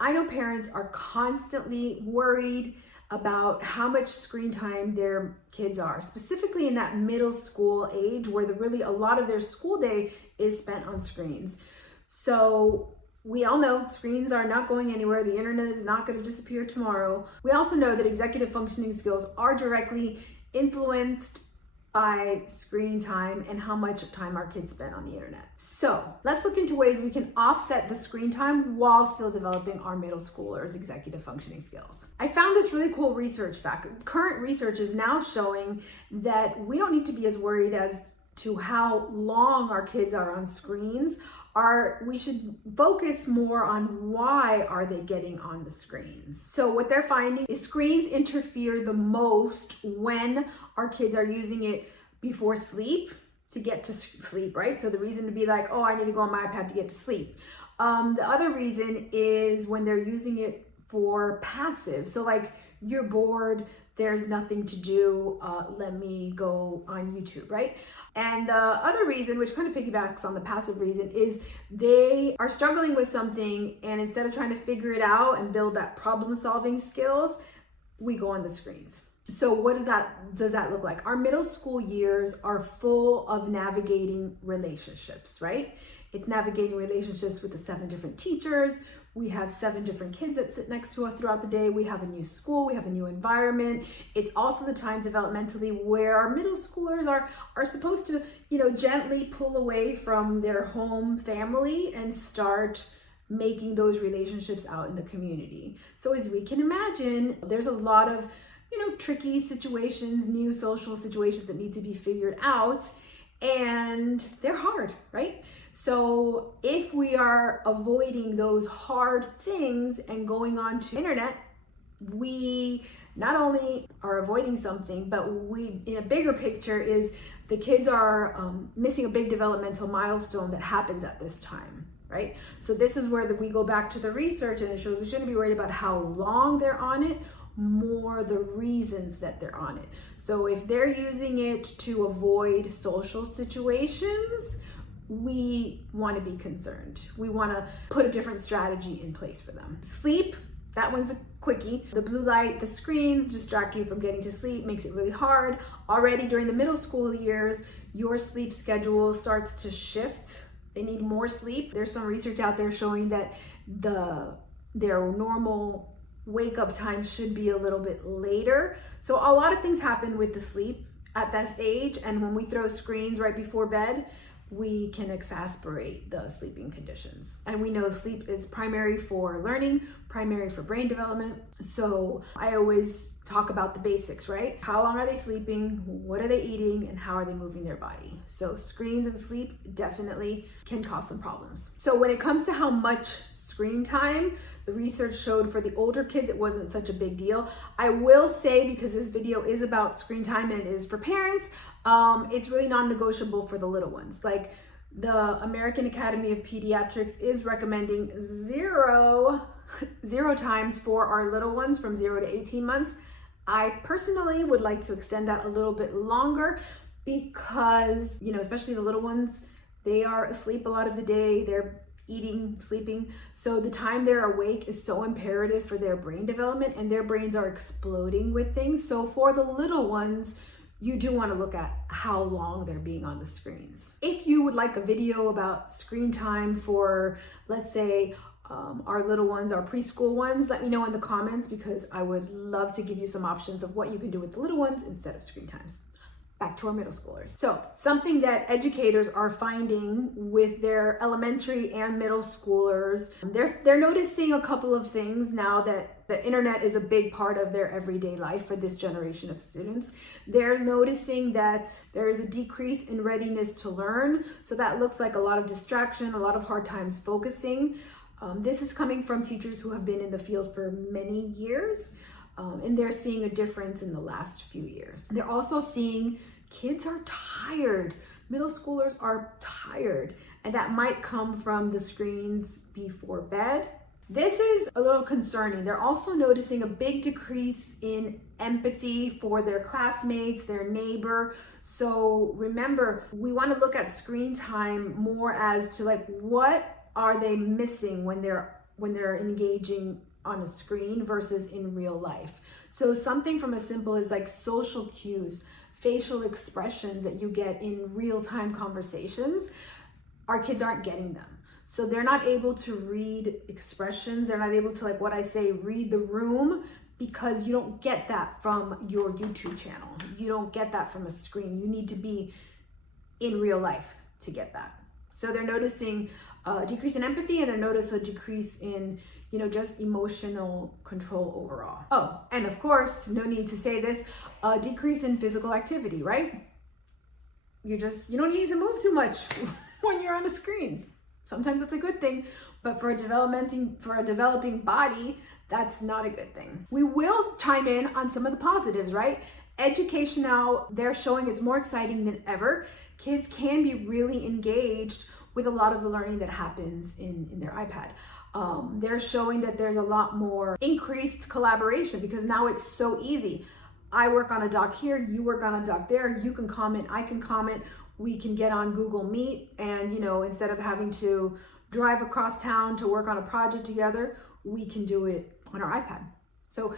I know parents are constantly worried about how much screen time their kids are, specifically in that middle school age where really a lot of their school day is spent on screens. So we all know screens are not going anywhere. The internet is not going to disappear tomorrow. We also know that executive functioning skills are directly influenced by screen time and how much time our kids spend on the internet. So let's look into ways we can offset the screen time while still developing our middle schoolers' executive functioning skills. I found this really cool research fact. Current research is now showing that we don't need to be as worried as to how long our kids are on screens. We should focus more on why are they getting on the screens. So what they're finding is screens interfere the most when our kids are using it before sleep to get to sleep, right? So the reason to be like, oh, I need to go on my iPad to get to sleep. The other reason is when they're using it for passive. So like you're bored, there's nothing to do, let me go on YouTube, right? And the other reason, which kind of piggybacks on the passive reason, is they are struggling with something, and instead of trying to figure it out and build that problem solving skills, we go on the screens. So what does that look like? Our middle school years are full of navigating relationships, right? It's navigating relationships with the 7 different teachers. We have 7 different kids that sit next to us throughout the day. We have a new school, we have a new environment. It's also the time developmentally where our middle schoolers are supposed to, gently pull away from their home family and start making those relationships out in the community. So as we can imagine, there's a lot of, tricky situations, new social situations that need to be figured out, and they're hard, right? So if we are avoiding those hard things and going on to internet, we not only are avoiding something, but we, in a bigger picture, is the kids are missing a big developmental milestone that happens at this time, right? So this is where we go back to the research, and it shows we shouldn't be worried about how long they're on it, more the reasons that they're on it. So if they're using it to avoid social situations, we want to be concerned. We want to put a different strategy in place for them. Sleep, that one's a quickie. The blue light, the screens distract you from getting to sleep, makes it really hard. Already during the middle school years, your sleep schedule starts to shift. They need more sleep. There's some research out there showing that their normal wake up time should be a little bit later. So a lot of things happen with the sleep at that age, and when we throw screens right before bed, we can exacerbate the sleeping conditions. And we know sleep is primary for learning, primary for brain development. So I always talk about the basics, right? How long are they sleeping? What are they eating? And how are they moving their body? So screens and sleep definitely can cause some problems. So when it comes to how much screen time, the research showed for the older kids, it wasn't such a big deal. I will say, because this video is about screen time and it is for parents, it's really non-negotiable for the little ones. Like the American Academy of Pediatrics is recommending zero times for our little ones from 0 to 18 months. I personally would like to extend that a little bit longer because, especially the little ones, they are asleep a lot of the day. They're eating, sleeping. So the time they're awake is so imperative for their brain development, and their brains are exploding with things. So for the little ones, you do want to look at how long they're being on the screens. If you would like a video about screen time for, let's say, our little ones, our preschool ones, let me know in the comments, because I would love to give you some options of what you can do with the little ones instead of screen times. Back to our middle schoolers. So something that educators are finding with their elementary and middle schoolers, they're noticing a couple of things now that the internet is a big part of their everyday life for this generation of students. They're noticing that there is a decrease in readiness to learn. So that looks like a lot of distraction, a lot of hard times focusing. This is coming from teachers who have been in the field for many years. And they're seeing a difference in the last few years. They're also seeing kids are tired. Middle schoolers are tired, and that might come from the screens before bed. This is a little concerning. They're also noticing a big decrease in empathy for their classmates, their neighbor. So remember, we want to look at screen time more as to like, what are they missing when they're when they're engaging on a screen versus in real life. So something from as simple as like social cues, facial expressions that you get in real-time conversations, our kids aren't getting them. So they're not able to read expressions. They're not able to, like what I say, read the room, because you don't get that from your YouTube channel. You don't get that from a screen. You need to be in real life to get that. So they're noticing a decrease in empathy, and they're noticing a decrease in, just emotional control overall. Oh, and of course, no need to say this, a decrease in physical activity, right? You don't need to move too much when you're on a screen. Sometimes that's a good thing, but for a developing body, that's not a good thing. We will chime in on some of the positives, right? Education now, they're showing it's more exciting than ever. Kids can be really engaged with a lot of the learning that happens in their iPad. They're showing that there's a lot more increased collaboration, because now it's so easy. I work on a doc here, you work on a doc there, you can comment, I can comment, we can get on Google Meet, and instead of having to drive across town to work on a project together, we can do it on our iPad. So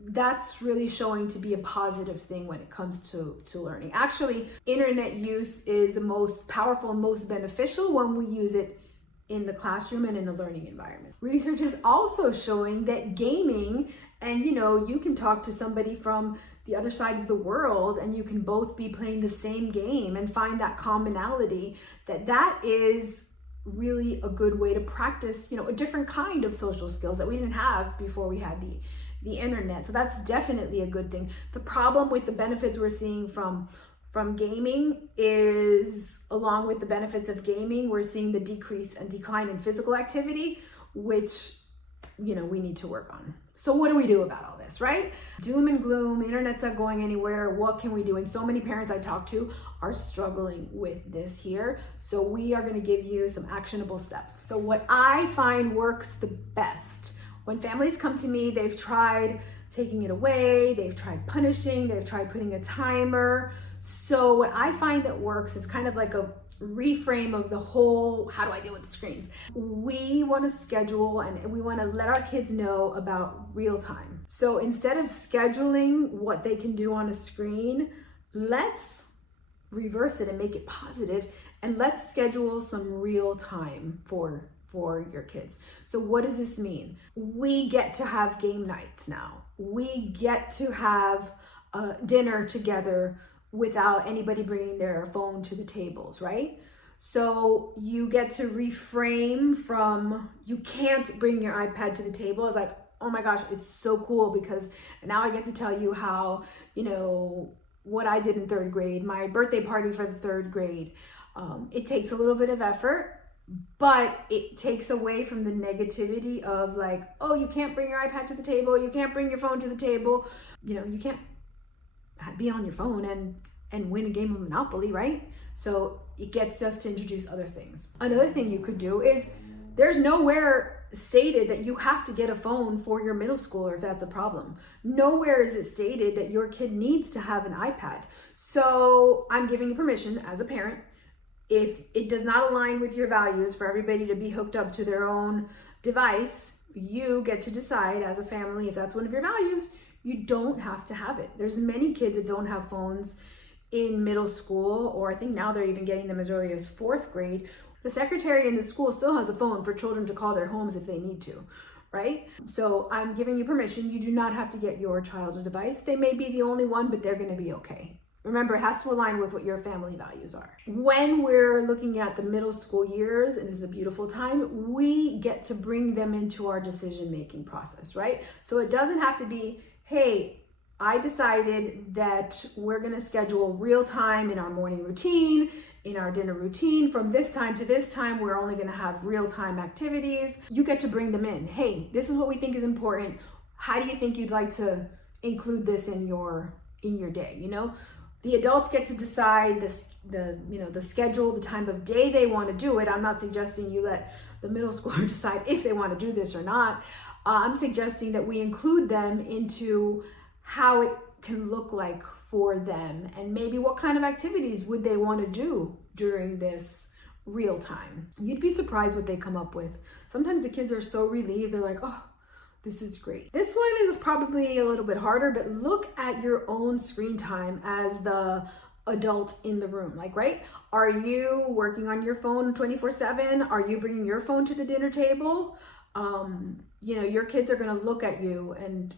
that's really showing to be a positive thing when it comes to learning. Actually, internet use is the most powerful and most beneficial when we use it in the classroom and in a learning environment. Research is also showing that gaming, and you can talk to somebody from the other side of the world, and you can both be playing the same game and find that commonality, that is really a good way to practice, a different kind of social skills that we didn't have before we had the internet. So that's definitely a good thing. The problem with the benefits we're seeing from gaming is, along with the benefits of gaming, we're seeing the decrease and decline in physical activity, which, we need to work on. So what do we do about all this, right? Doom and gloom, internet's not going anywhere. What can we do? And so many parents I talk to are struggling with this here. So we are going to give you some actionable steps. So what I find works the best, when families come to me, they've tried taking it away, they've tried punishing, they've tried putting a timer. So what I find that works is kind of like a reframe of the whole, how do I deal with the screens? We want to schedule, and we want to let our kids know about real time. So instead of scheduling what they can do on a screen, let's reverse it and make it positive, and let's schedule some real time for your kids. So what does this mean? We get to have game nights now. We get to have dinner together without anybody bringing their phone to the tables, right? So you get to reframe from, you can't bring your iPad to the table. It's like, oh my gosh, it's so cool, because now I get to tell you how, what I did in third grade, my birthday party for the third grade. It takes a little bit of effort, but it takes away from the negativity of like, oh, you can't bring your iPad to the table, you can't bring your phone to the table, you can't be on your phone and win a game of Monopoly, right? So it gets us to introduce other things. Another thing you could do is, there's nowhere stated that you have to get a phone for your middle schooler if that's a problem. Nowhere is it stated that your kid needs to have an iPad. So I'm giving you permission as a parent, if it does not align with your values for everybody to be hooked up to their own device, you get to decide as a family if that's one of your values. You don't have to have it. There's many kids that don't have phones in middle school, or I think now they're even getting them as early as fourth grade. The secretary in the school still has a phone for children to call their homes if they need to, right? So I'm giving you permission. You do not have to get your child a device. They may be the only one, but they're going to be okay. Remember, it has to align with what your family values are. When we're looking at the middle school years, and this is a beautiful time, we get to bring them into our decision-making process, right? So it doesn't have to be, hey, I decided that we're gonna schedule real time in our morning routine, in our dinner routine. From this time to this time, we're only gonna have real time activities. You get to bring them in. Hey, this is what we think is important. How do you think you'd like to include this in your day, The adults get to decide the schedule, the time of day they want to do it. I'm not suggesting you let the middle schooler decide if they want to do this or not. I'm suggesting that we include them into how it can look like for them, and maybe what kind of activities would they want to do during this real time. You'd be surprised what they come up with. Sometimes the kids are so relieved, they're like, oh, this is great. This one is probably a little bit harder, but look at your own screen time as the adult in the room. Like, right? Are you working on your phone 24/7? Are you bringing your phone to the dinner table? You know, your kids are going to look at you and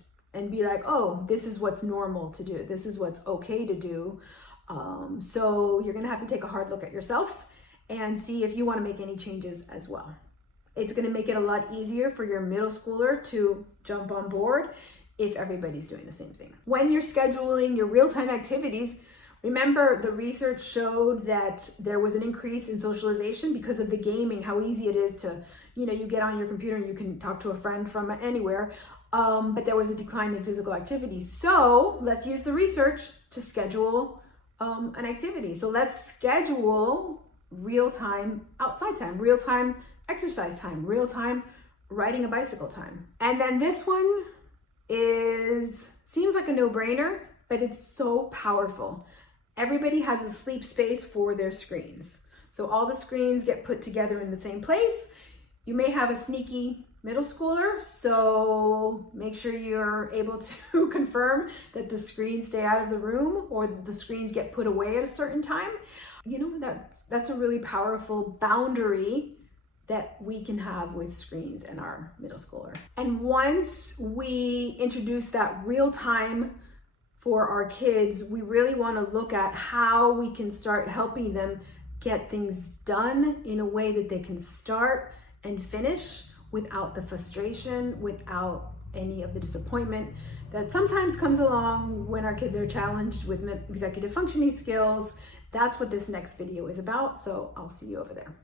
be like, oh, this is what's normal to do. This is what's okay to do. So you're going to have to take a hard look at yourself and see if you want to make any changes as well. It's going to make it a lot easier for your middle schooler to jump on board if everybody's doing the same thing. When you're scheduling your real-time activities, remember the research showed that there was an increase in socialization because of the gaming, how easy it is to, you know, you get on your computer and you can talk to a friend from anywhere, but there was a decline in physical activity. So let's use the research to schedule an activity. So let's schedule real-time outside time, real-time exercise time, real-time riding a bicycle time. And then this one seems like a no-brainer, but it's so powerful. Everybody has a sleep space for their screens. So all the screens get put together in the same place. You may have a sneaky middle schooler, so make sure you're able to confirm that the screens stay out of the room or that the screens get put away at a certain time. You know, that's a really powerful boundary that we can have with screens and our middle schooler. And once we introduce that real time for our kids, we really want to look at how we can start helping them get things done in a way that they can start and finish without the frustration, without any of the disappointment that sometimes comes along when our kids are challenged with executive functioning skills. That's what this next video is about. So I'll see you over there.